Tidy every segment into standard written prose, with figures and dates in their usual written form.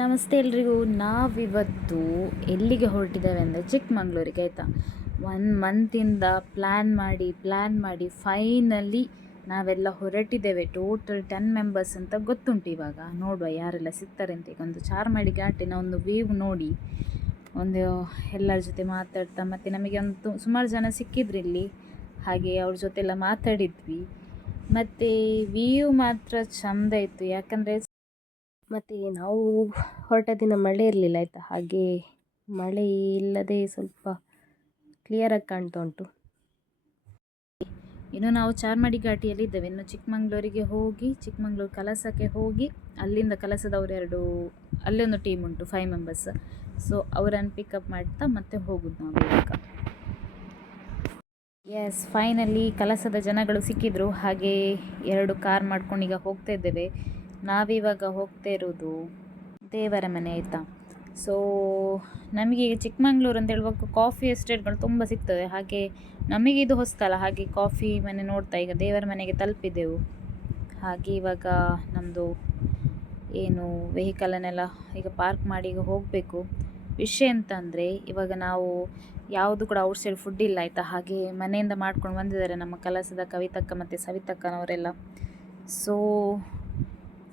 ನಮಸ್ತೆ ಎಲ್ರಿಗೂ. ನಾವಿವತ್ತು ಎಲ್ಲಿಗೆ ಹೊರಟಿದ್ದೇವೆ ಅಂದರೆ ಚಿಕ್ಕಮಂಗ್ಳೂರಿಗೆ, ಆಯಿತಾ. 1 ಮಂತಿಂದ ಪ್ಲ್ಯಾನ್ ಮಾಡಿ ಫೈನಲಿ ನಾವೆಲ್ಲ ಹೊರಟಿದ್ದೇವೆ. ಟೋಟಲ್ 10 ಮೆಂಬರ್ಸ್ ಅಂತ ಗೊತ್ತುಂಟು. ಇವಾಗ ನೋಡುವ ಯಾರೆಲ್ಲ ಸಿಗ್ತಾರೆ ಅಂತ. ಈಗ ಒಂದು ಚಾರ್ಮಾಡಿ ಘಾಟಿನ ಒಂದು ವ್ಯೂ ನೋಡಿ ಒಂದು ಎಲ್ಲರ ಜೊತೆ ಮಾತಾಡ್ತಾ, ಮತ್ತು ನಮಗೆ ಒಂದು ಸುಮಾರು ಜನ ಸಿಕ್ಕಿದ್ರು ಇಲ್ಲಿ. ಹಾಗೆ ಅವ್ರ ಜೊತೆ ಎಲ್ಲ ಮಾತಾಡಿದ್ವಿ. ಮತ್ತು ವ್ಯೂ ಮಾತ್ರ ಚೆಂದ ಇತ್ತು, ಯಾಕಂದರೆ ಮತ್ತು ನಾವು ಹೊರಟ ದಿನ ಮಳೆ ಇರಲಿಲ್ಲ, ಆಯಿತಾ. ಹಾಗೆ ಮಳೆ ಇಲ್ಲದೆ ಸ್ವಲ್ಪ ಕ್ಲಿಯರಾಗಿ ಕಾಣ್ತಾ ಉಂಟು. ಇನ್ನು ನಾವು ಚಾರ್ಮಾಡಿ ಘಾಟಿಯಲ್ಲಿ ಇದ್ದೇವೆ. ಇನ್ನು ಚಿಕ್ಕಮಂಗ್ಳೂರಿಗೆ ಹೋಗಿ, ಚಿಕ್ಕಮಂಗ್ಳೂರು ಕಲಸಕ್ಕೆ ಹೋಗಿ, ಅಲ್ಲಿಂದ ಕಲಸದವರು ಅಲ್ಲೇ ಒಂದು ಟೀಮ್ ಉಂಟು 5 ಮೆಂಬರ್ಸ್. ಸೊ ಅವರನ್ನು ಪಿಕಪ್ ಮಾಡ್ತಾ ಮತ್ತೆ ಹೋಗೋದು ನಾವು ಇವಾಗ. ಎಸ್, ಫೈನಲಿ ಕಲಸದ ಜನಗಳು ಸಿಕ್ಕಿದ್ರು. ಹಾಗೆ 2 ಕಾರ್ ಮಾಡ್ಕೊಂಡು ಈಗ ಹೋಗ್ತಾ ಇದ್ದೇವೆ. ನಾವಿವಾಗ ಹೋಗ್ತಾ ಇರೋದು ದೇವರ ಮನೆ, ಆಯಿತಾ. ಸೊ ನಮಗೆ ಈಗ ಚಿಕ್ಕಮಂಗ್ಳೂರು ಅಂತ ಹೇಳುವಾಗ ಕಾಫಿ ಎಸ್ಟೇಟ್ಗಳು ತುಂಬ ಸಿಗ್ತದೆ. ಹಾಗೆ ನಮಗೆ ಇದು ಹೊಸ್ತಲ್ಲ, ಹಾಗೆ ಕಾಫಿ ಮನೆ ನೋಡ್ತಾ ಈಗ ದೇವರ ಮನೆಗೆ ತಲುಪಿದೆವು. ಹಾಗೆ ಇವಾಗ ನಮ್ಮದು ಏನು ವೆಹಿಕಲನ್ನೆಲ್ಲ ಈಗ ಪಾರ್ಕ್ ಮಾಡಿ ಈಗ ಹೋಗಬೇಕು. ವಿಷಯ ಅಂತಂದರೆ ಇವಾಗ ನಾವು ಯಾವುದು ಕೂಡ ಔಟ್ಸೈಡ್ ಫುಡ್ ಇಲ್ಲ, ಆಯಿತಾ. ಹಾಗೆ ಮನೆಯಿಂದ ಮಾಡ್ಕೊಂಡು ಬಂದಿದ್ದಾರೆ ನಮ್ಮ ಕಲಸದ ಕವಿತಕ್ಕ ಮತ್ತು ಸವಿತಕ್ಕನವರೆಲ್ಲ. ಸೊ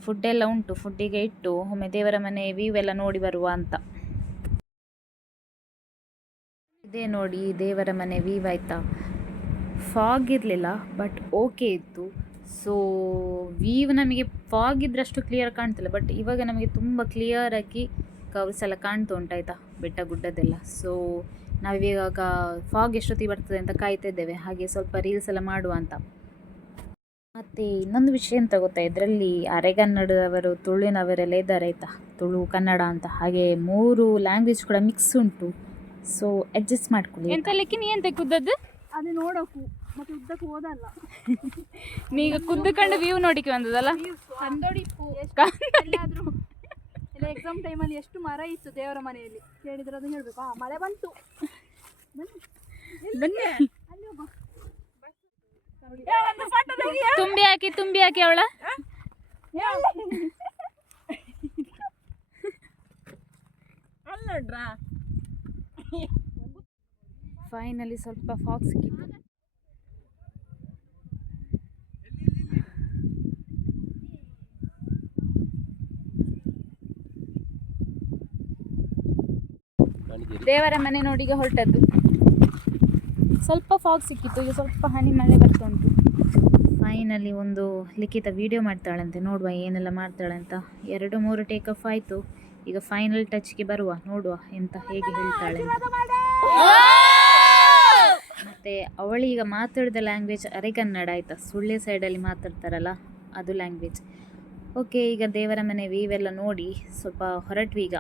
ಫುಡ್ಡೆಲ್ಲ ಉಂಟು, ಫುಡ್ಡಿಗೆ ಇಟ್ಟು ಒಮ್ಮೆ ದೇವರ ಮನೆ ವ್ಯೂ ಎಲ್ಲ ನೋಡಿ ಬರುವ ಅಂತ. ಇದೇ ನೋಡಿ ದೇವರ ಮನೆ ವ್ಯೂ, ಆಯಿತಾ. ಫಾಗ್ ಇರಲಿಲ್ಲ, ಬಟ್ ಓಕೆ ಇತ್ತು. ಸೊ ವ್ಯೂ ನಮಗೆ ಫಾಗ್ ಇದ್ರಷ್ಟು ಕ್ಲಿಯರ್ ಕಾಣ್ತಿಲ್ಲ, ಬಟ್ ಇವಾಗ ನಮಗೆ ತುಂಬ ಕ್ಲಿಯರಾಗಿ ಕರ್ವ್ಸ್ ಎಲ್ಲ ಕಾಣ್ತಾ ಉಂಟು, ಆಯಿತಾ, ಬೆಟ್ಟ ಗುಡ್ಡದೆಲ್ಲ. ಸೊ ನಾವಿವಾಗ ಫಾಗ್ ಎಷ್ಟೊತ್ತಿಗೆ ಬರ್ತದೆ ಅಂತ ಕಾಯ್ತಾ ಇದ್ದೇವೆ. ಹಾಗೆ ಸ್ವಲ್ಪ ರೀಲ್ಸ್ ಎಲ್ಲ ಮಾಡುವ ಅಂತ. ಮತ್ತು ಇನ್ನೊಂದು ವಿಷಯ ಅಂತ ಗೊತ್ತಾ, ಇದರಲ್ಲಿ ಅರೆಗನ್ನಡದವರು, ತುಳುವಿನವರೆಲ್ಲ ಇದ್ದಾರೆ, ಆಯಿತಾ. ತುಳು, ಕನ್ನಡ ಅಂತ ಹಾಗೆ 3 ಲ್ಯಾಂಗ್ವೇಜ್ ಕೂಡ ಮಿಕ್ಸ್ ಉಂಟು. ಸೊ ಅಡ್ಜಸ್ಟ್ ಮಾಡ್ಕೊಳ್ಳಿ. ಎಂತ ಲೆಕ್ಕ ನೀ ಎಂತ ಕುದ್ದದ್ದು ಅದು ನೋಡೋಕು ಮತ್ತೆ ಉದ್ದಕ್ಕೆ ಹೋದಲ್ಲ. ನೀಗ ಕುದ್ದುಕೊಂಡು ವ್ಯೂ ನೋಡಿಕೆ ಬಂದದಲ್ಲ. ಎಲ್ಲಾದ್ರೂ ಎಲ್ಲ ಎಕ್ಸಾಮ್ ಟೈಮಲ್ಲಿ ಎಷ್ಟು ಮರ ಇತ್ತು ದೇವರ ಮನೆಯಲ್ಲಿ ಕೇಳಿದ್ರೆ ಅದು ಹೇಳ್ಬೇಕು. ಮಳೆ ಬಂತು, ಬನ್ನಿ ಅಲ್ಲಿ ಹೋಗೋ. ತುಂಬಿ ಹಾಕಿ ಅವಳ ಫೈನಲಿ ಸ್ವಲ್ಪ ಫಾಗ್ ಸಿಕ್ಕಿತ್ತು. ದೇವರ ಮನೆ ನೋಡಿ ಈಗ ಹೊರಟದ್ದು. ಸ್ವಲ್ಪ ಫಾಗ್ ಸಿಕ್ಕಿತ್ತು, ಈಗ ಸ್ವಲ್ಪ ಹನಿ ಮಳೆ ಬರ್ತಾ ಉಂಟು. ಫೈನಲಿ ಒಂದು ಲಿಖಿತ ವಿಡಿಯೋ ಮಾಡ್ತಾಳಂತೆ, ನೋಡುವ ಏನೆಲ್ಲ ಮಾಡ್ತಾಳೆ ಅಂತ. 2-3 ಟೇಕಫ್ ಆಯಿತು. ಈಗ ಫೈನಲ್ ಟಚ್ಗೆ ಬರುವ, ನೋಡುವ ಎಂತ ಹೇಗೆ ಹೇಳ್ತಾಳೆ. ಮತ್ತು ಅವಳೀಗ ಮಾತಾಡಿದ ಲ್ಯಾಂಗ್ವೇಜ್ ಅರೆಗನ್ನಡ, ಆಯಿತಾ. ಸುಳ್ಯ ಸೈಡಲ್ಲಿ ಮಾತಾಡ್ತಾರಲ್ಲ ಅದು ಲ್ಯಾಂಗ್ವೇಜ್. ಓಕೆ, ಈಗ ದೇವರ ಮನೆ ವ್ಯೂ ಎಲ್ಲ ನೋಡಿ ಸ್ವಲ್ಪ ಹೊರಟ್ವಿ ಈಗ.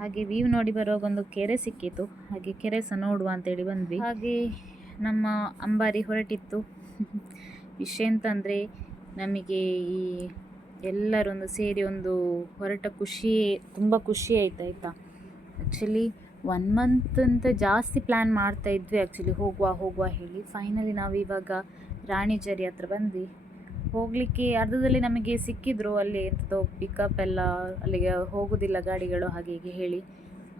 ಹಾಗೆ ವ್ಯೂ ನೋಡಿ ಬರುವಾಗ ಒಂದು ಕೆರೆ ಸಿಕ್ಕಿತು, ಹಾಗೆ ಕೆರೆ ಸಹ ನೋಡುವ ಅಂತೇಳಿ ಬಂದ್ವಿ. ಹಾಗೆ ನಮ್ಮ ಅಂಬಾರಿ ಹೊರಟಿತ್ತು. ವಿಷಯ ಅಂತಂದರೆ ನಮಗೆ ಈ ಎಲ್ಲರೊಂದು ಸೇರಿ ಒಂದು ಹೊರಟ ತುಂಬ ಖುಷಿ ಆಯ್ತು, ಆಯಿತಾ. ಆ್ಯಕ್ಚುಲಿ 1 ಮಂತ್ ಅಂತ ಜಾಸ್ತಿ ಪ್ಲ್ಯಾನ್ ಮಾಡ್ತಾಯಿದ್ವಿ ಆ್ಯಕ್ಚುಲಿ, ಹೋಗುವ ಹೇಳಿ. ಫೈನಲಿ ನಾವು ಇವಾಗ ರಾಣಿಜರಿ ಹತ್ರ ಬಂದ್ವಿ. ಹೋಗಲಿಕ್ಕೆ ಅರ್ಧದಲ್ಲಿ ನಮಗೆ ಸಿಕ್ಕಿದ್ರು ಅಲ್ಲಿ ಎಂಥದೋ ಪಿಕಪ್ ಎಲ್ಲ, ಅಲ್ಲಿಗೆ ಹೋಗೋದಿಲ್ಲ ಗಾಡಿಗಳು ಹಾಗೆ ಹೀಗೆ ಹೇಳಿ.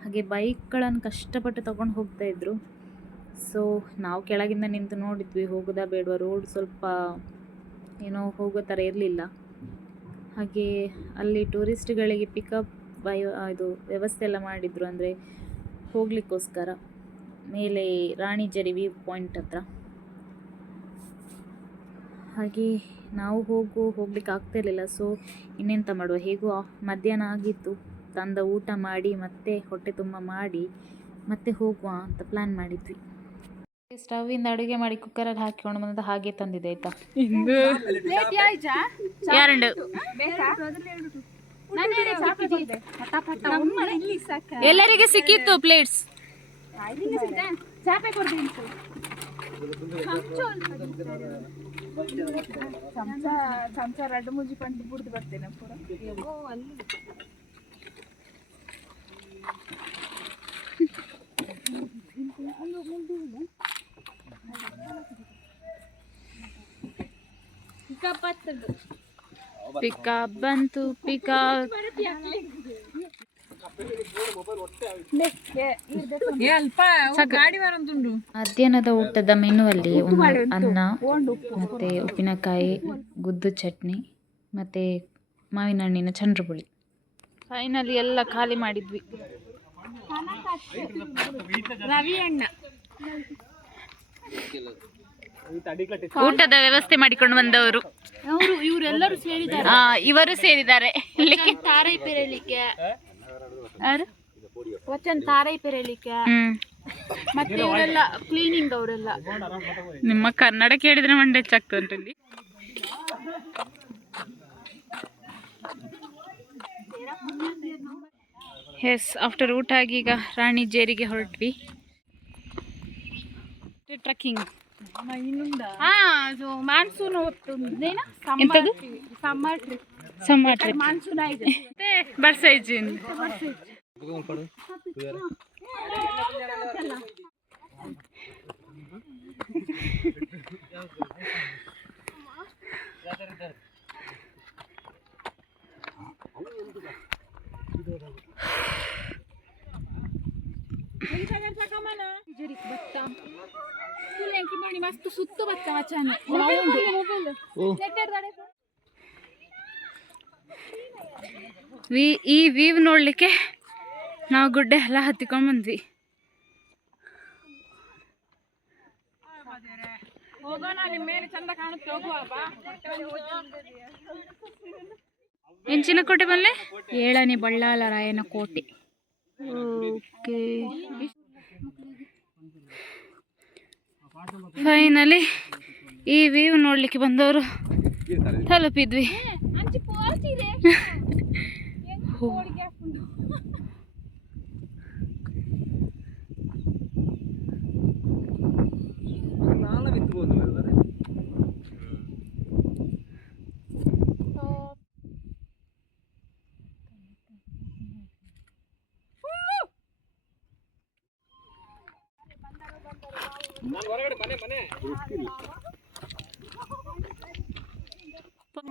ಹಾಗೆ ಬೈಕ್ಗಳನ್ನು ಕಷ್ಟಪಟ್ಟು ತೊಗೊಂಡು ಹೋಗ್ತಾಯಿದ್ರು. ಸೊ ನಾವು ಕೆಳಗಿಂದ ನಿಂತು ನೋಡಿದ್ವಿ ಹೋಗೋದಾ ಬೇಡವಾ, ರೋಡ್ ಸ್ವಲ್ಪ ಏನೋ ಹೋಗೋ ಥರ ಇರಲಿಲ್ಲ. ಹಾಗೆ ಅಲ್ಲಿ ಟೂರಿಸ್ಟ್ಗಳಿಗೆ ಪಿಕಪ್ ಇದು ವ್ಯವಸ್ಥೆ ಎಲ್ಲ ಮಾಡಿದರು, ಅಂದರೆ ಹೋಗಲಿಕ್ಕೋಸ್ಕರ ಮೇಲೆ ರಾಣಿಜರಿ ವ್ಯೂ ಪಾಯಿಂಟ್ ಹತ್ರ. ಹಾಗೆ ನಾವು ಹೋಗ್ಲಿಕ್ಕೆ ಆಗ್ತಿರಲಿಲ್ಲ. ಸೊ ಇನ್ನೆಂತ ಮಾಡುವ, ಹೇಗೋ ಮಧ್ಯಾಹ್ನ ಆಗಿತ್ತು. ತಂದ ಊಟ ಮಾಡಿ ಮತ್ತೆ ಹೊಟ್ಟೆ ತುಂಬ ಮಾಡಿ ಮತ್ತೆ ಹೋಗುವ ಅಂತ ಪ್ಲ್ಯಾನ್ ಮಾಡಿದ್ವಿ. ಸ್ಟವ್ವಿಂದ ಅಡುಗೆ ಮಾಡಿ ಕುಕ್ಕರಲ್ಲಿ ಹಾಕಿಕೊಂಡು ಬಂದ ಹಾಗೆ ತಂದಿದೆ, ಆಯಿತಾ. ಎಲ್ಲರಿಗೆ ಸಿಕ್ಕಿತ್ತು ಪ್ಲೇಟ್ಸ್. ಚಮಚ 2-3 ಪಂಡಿ ಬುಡ್ದು ಬರ್ತೇನೆ ಪೂರ. ಪಿಕಪ್ ಬಂತು, ಪಿಕಪ್ ಮಧ್ಯಾಹ್ನದ ಊಟದ ಮೆನುವಲ್ಲಿ ಒಂದು ಅನ್ನ ಮತ್ತು ಉಪ್ಪಿನಕಾಯಿ, ಗುದ್ದು ಚಟ್ನಿ ಮತ್ತು ಮಾವಿನ ಹಣ್ಣಿನ ಚಂದ್ರಪುಳಿ. ಫೈನಲಿ ಎಲ್ಲ ಖಾಲಿ ಮಾಡಿದ್ವಿ. ರವಿ ಅಣ್ಣ ಊಟದ ವ್ಯವಸ್ಥೆ ಮಾಡಿಕೊಂಡು ಬಂದವರು ಇವರೆಲ್ಲರೂ ಸೇರಿದ್ದಾರೆ. ಇವರು ಸೇರಿದ್ದಾರೆ. ತಾರೈ ಪೆರಲಿಕ್ಕೆ ವಚನ್ ತಾರೈ ಪೆರಲಿಕ್ಕೆ ಮತ್ತೆ ಇವರೆಲ್ಲ ಕ್ಲೀನಿಂಗ್ ಅವರೆಲ್ಲ. ನಿಮ್ಮ ಕನ್ನಡ ಕೇಳಿದ್ರೆ ಮಂಡೆ ಹೆಚ್ಚಾಗ್ತದೆ ಇಲ್ಲಿ. ಎಸ್, ಆಫ್ಟರ್ ಊಟ ಆಗಿ ಈಗ ರಾಣಿಜೇರಿಗೆ ಹೊರಟ್ವಿ. ಟ್ರಕ್ಕಿಂಗ್ ಮಾನ್ಸೂನ್ ಹೊತ್ತು ಎಂತದು? ಸಮ್ಮರ್ ಟ್ರಿಪ್ ಮಾನ್ಸೂನ್ ಆಗಿದೆ. ಬರ್ಸೈಜಿನ್ ಮಸ್ತ್ ಸುತ್ತು ಬತ್ತ ಮಚಾನೆ. ಈ ವ್ಯೂ ನೋಡ್ಲಿಕ್ಕೆ ನಾವು ಗುಡ್ಡೆ ಎಲ್ಲ ಹತ್ತಿಕೊಂಡು ಬಂದ್ವಿ. ಎಂಚಿನ ಕೋಟೆ ಬಂದ್ರೆ 7ನೇ ಬಳ್ಳಾಲರಾಯನ ಕೋಟೆ. ಓಕೆ, ಫೈನಲಿ ಈ ವ್ಯೂ ನೋಡ್ಲಿಕ್ಕೆ ಬಂದವರು ತಲುಪಿದ್ವಿ.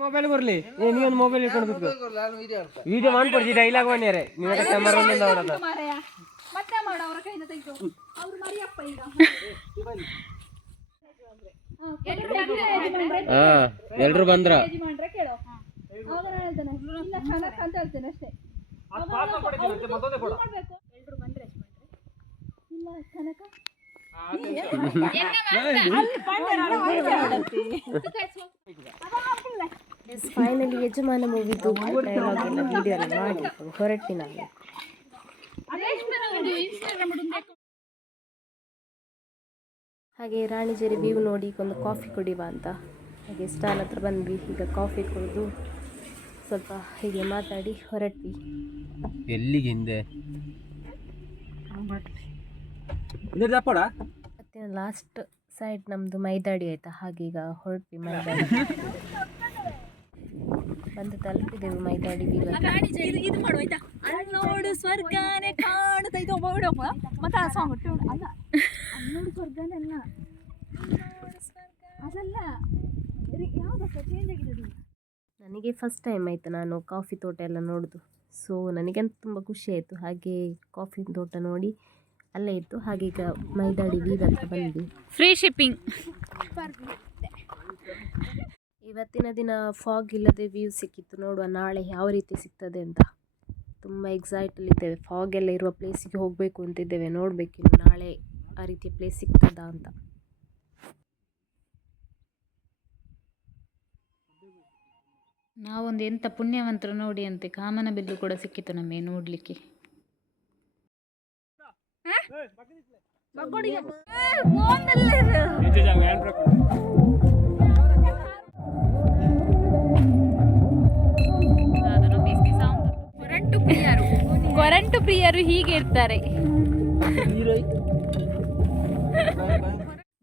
ಮೊಬೈಲ್ ಬರ್ಲಿ, ನೀವೊಂದು ಮೊಬೈಲ್ ಇಟ್ಕೊಂಡು ವಿಡಿಯೋ ಮಾಡ್ಕೊಡ್ತಿ. ಡೈಲಾಗ್ ಬಂದ್ಯಾರೆ ನೀವು ಕ್ಯಾಮರಾ ಮತ್ತೆ ಮಾಡ ಅವರ ಕೈನ ತೆಗೆದು ಅವ್ರು ಮರಿಯಪ್ಪ ಈಗ ಎಲ್ರು ಬಂದ್ರ ಯಜಮಾನ್ರೆ ಕೇಳೋ. ಅವಾಗ ನಾನು ಹೇಳ್ತೇನೆ ಇಲ್ಲ ಕನಕ ಅಂತ ಹೇಳ್ತೇನೆ ಅಷ್ಟೇ. ಎಲ್ರು ಬಂದ್ರೆ ಇಲ್ಲ ಕನಕ ಫೈನಲಿ ಯಜಮಾನ ಮೂವಿದು ಡೈಲಾಗ್ ಎಲ್ಲ ವಿಡಿಯೋ ಎಲ್ಲ ಮಾಡಿ ಹೊರಟಿ ನಾವು. ಹಾಗೆ ರಾಣಿಜೇರಿ ವ್ಯೂ ನೋಡಿ ಒಂದು ಕಾಫಿ ಕುಡಿಯುವ ಅಂತ ಹಾಗೆ ಸ್ಟಾಲ್ ಹತ್ರ ಬಂದ್ವಿ. ಈಗ ಕಾಫಿ ಕುಡಿದು ಸ್ವಲ್ಪ ಹೀಗೆ ಮಾತಾಡಿ ಹೊರಟ್ವಿ. ಎಲ್ಲಿಗೆ ಹಿಂದೆ ಮತ್ತೆ ಲಾಸ್ಟ್ ಸೈಡ್ ನಮ್ಮದು ಮೈದಾಡಿ ಆಯಿತಾ, ಹಾಗೀಗ ಹೊರಟ್ವಿ ಮೈದಾಡಿ. ಬಂದು ತಲುಪಿದೆವು ಮೈದಾಡಿ ವ್ಯೂ. ಇದು ಮಾಡು ಆಯ್ತಾ, ಅನ್ನೋಡು ಸ್ವರ್ಗನೇ ಕಾಣುತ್ತೈತೆ ಒಬ್ಬ ಮತ್ತೆ ಆ ಸಾಂಗ್ ಅಲ್ಲ, ಅನ್ನೋಡು ಸ್ವರ್ಗನಲ್ಲ ಅದಲ್ಲ, ಯಾವ್ದಕ್ಕ ಚೇಂಜ್ ಆಗಿದೆ. ನನಗೆ ಫಸ್ಟ್ ಟೈಮ್ ಆಯಿತು ನಾನು ಕಾಫಿ ತೋಟ ಎಲ್ಲ ನೋಡೋದು. ಸೊ ನನಗಂತೂ ತುಂಬ ಖುಷಿ ಆಯಿತು. ಹಾಗೆ ಕಾಫಿ ತೋಟ ನೋಡಿ ಅಲ್ಲೇ ಇತ್ತು. ಹಾಗೀಗ ಮೈದಾಡಿ ವ್ಯೂ ಹತ್ರ ಬಂದ್ವಿ. Free shipping. ಇವತ್ತಿನ ದಿನ ಫಾಗ್ ಇಲ್ಲದೆ ವ್ಯೂ ಸಿಕ್ಕಿತ್ತು. ನೋಡುವ ನಾಳೆ ಯಾವ ರೀತಿ ಸಿಗ್ತದೆ ಅಂತ. ತುಂಬ ಎಕ್ಸೈಟಲ್ಲಿದ್ದೇವೆ. ಫಾಗ್ ಎಲ್ಲ ಇರುವ ಪ್ಲೇಸಿಗೆ ಹೋಗಬೇಕು ಅಂತಿದ್ದೇವೆ. ನೋಡಬೇಕಿನ್ನು ನಾಳೆ ಆ ರೀತಿಯ ಪ್ಲೇಸ್ ಸಿಗ್ತದಾ ಅಂತ. ನಾವೊಂದು ಎಂಥ ಪುಣ್ಯವಂತರು ನೋಡಿ ಅಂತೆ, ಕಾಮನ ಬಿಲ್ಲು ಕೂಡ ಸಿಕ್ಕಿತ್ತು ನಮಗೆ ನೋಡಲಿಕ್ಕೆ. ಕರೆಂಟು ಪ್ರಿಯರು ಹೀಗೆ ಇರ್ತಾರೆ.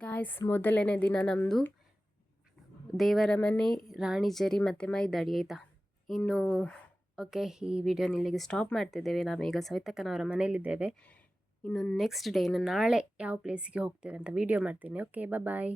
ಗಾಯ್ಸ್, ಮೊದಲನೇ ದಿನ ನಮ್ಮದು ದೇವರ ಮನೆ, ರಾಣಿಜೇರಿ ಮತ್ತು ಮೈದಾಡಿ ಆಯಿತಾ. ಇನ್ನು ಓಕೆ, ಈ ವಿಡಿಯೋನ ಇಲ್ಲಿಗೆ ಸ್ಟಾಪ್ ಮಾಡ್ತಿದ್ದೇವೆ. ನಾವೀಗ ಸವಿತಕ್ಕನವರ ಮನೆಯಲ್ಲಿದ್ದೇವೆ. ಇನ್ನು ನೆಕ್ಸ್ಟ್ ಡೇ, ಇನ್ನು ನಾಳೆ ಯಾವ ಪ್ಲೇಸಿಗೆ ಹೋಗ್ತೇವೆ ಅಂತ ವಿಡಿಯೋ ಮಾಡ್ತೀನಿ. ಓಕೆ, ಬಾಯ್.